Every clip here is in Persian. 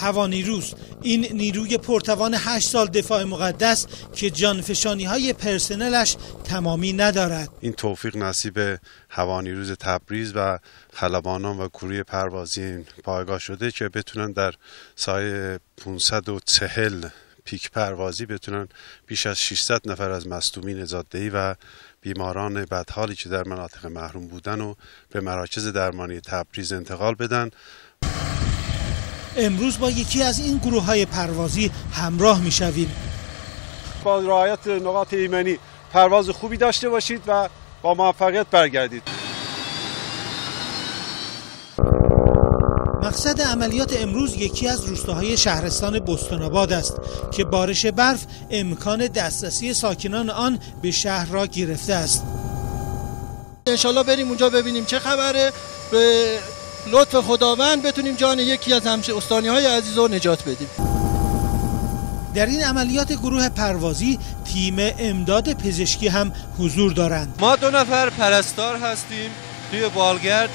هوانیروست. این نیروی پرتوان 8 سال دفاع مقدس که جانفشانی‌های پرسنلش تمامی ندارد. این توفیق نصیب هوانیروز تبریز و خلبانان و کروی پروازی این پایگاه شده که بتونن در سایه 540 پیک پروازی بتونن بیش از 600 نفر از مصدومین نجات‌دهی و بیماران بدحالی که در مناطق محروم بودن و به مراکز درمانی تبریز انتقال بدن. امروز با یکی از این گروه‌های پروازی همراه می‌شویم. با رعایت نقاط ایمنی پرواز خوبی داشته باشید و با موفقیت برگردید. مقصد عملیات امروز یکی از روستاهای شهرستان بستان‌آباد است که بارش برف امکان دسترسی ساکنان آن به شهر را گرفته است. انشالله بریم اونجا ببینیم چه خبره، به لطف خداوند بتونیم جان یکی از استانی‌های عزیز رو نجات بدیم. در این عملیات گروه پروازی تیم امداد پزشکی هم حضور دارند. ما 2 نفر پرستار هستیم توی بالگرد.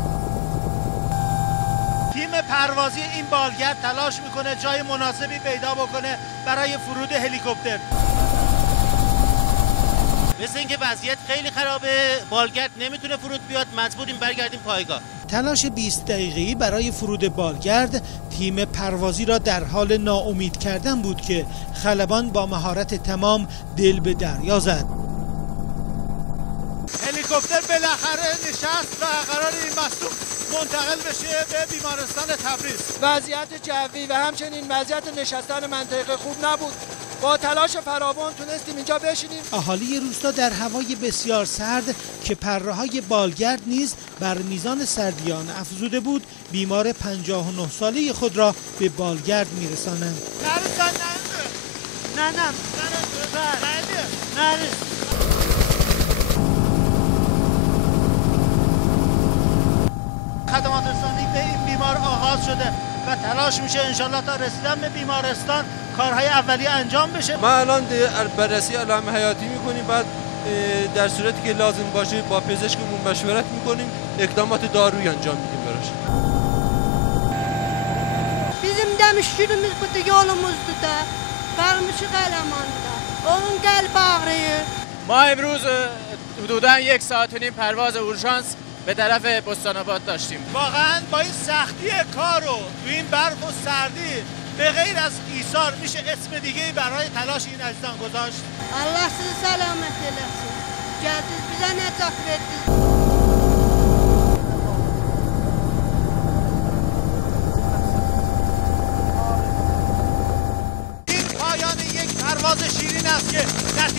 تیم پروازی این بالگرد تلاش میکنه جای مناسبی پیدا بکنه برای فرود هلیکوپتر. مثل اینکه وضعیت خیلی خرابه، بالگرد نمیتونه فرود بیاد، مجبوریم برگردیم پایگاه. تلاش 20 دقیقه‌ای برای فرود بالگرد تیم پروازی را در حال ناامید کردن بود که خلبان با مهارت تمام دل به دریا زد. هلیکوپتر بالاخره نشست و قرار این مصدوم منتقل بشه به بیمارستان تبریز. وضعیت جوی و همچنین وضعیت نشستن منطقه خوب نبود. با تلاش فراوان تونستیم اینجا بشینیم. اهالی روستا در هوای بسیار سرد که پره‌های بالگرد نیز بر میزان سردیان افزوده بود، بیمار 59 ساله خود را به بالگرد میرسانند. خدمات رسانی به این بیمار آغاز شده و تلاش میشه انشالله تا رسیدن به بیمارستان کارهای اولیه انجام بشه. ما الان بررسی علائم حیاتی میکنیم، بعد در صورتی که لازم باشه با پزشکمون مشورت میکنیم، اقدامات دارویی انجام میدیم براش. Bizim demişlerimiz bu da yolumuzdu da, kalmışı Qəlemanda. Onun qəlbi ağrıyor. ما امروز حدوداً 1 ساعت و نیم پرواز اورژانس به طرف بستان‌آباد داشتیم. واقعاً با این سختی کار و تو این برف و سردی به غیر از ایثار میشه اسم دیگه‌ای برای تلاش این عزیزان گذاشت. Allah sizi selamet eylesin. Geldiniz bize necat verdiniz. این پایان یک پرواز شیرین است که در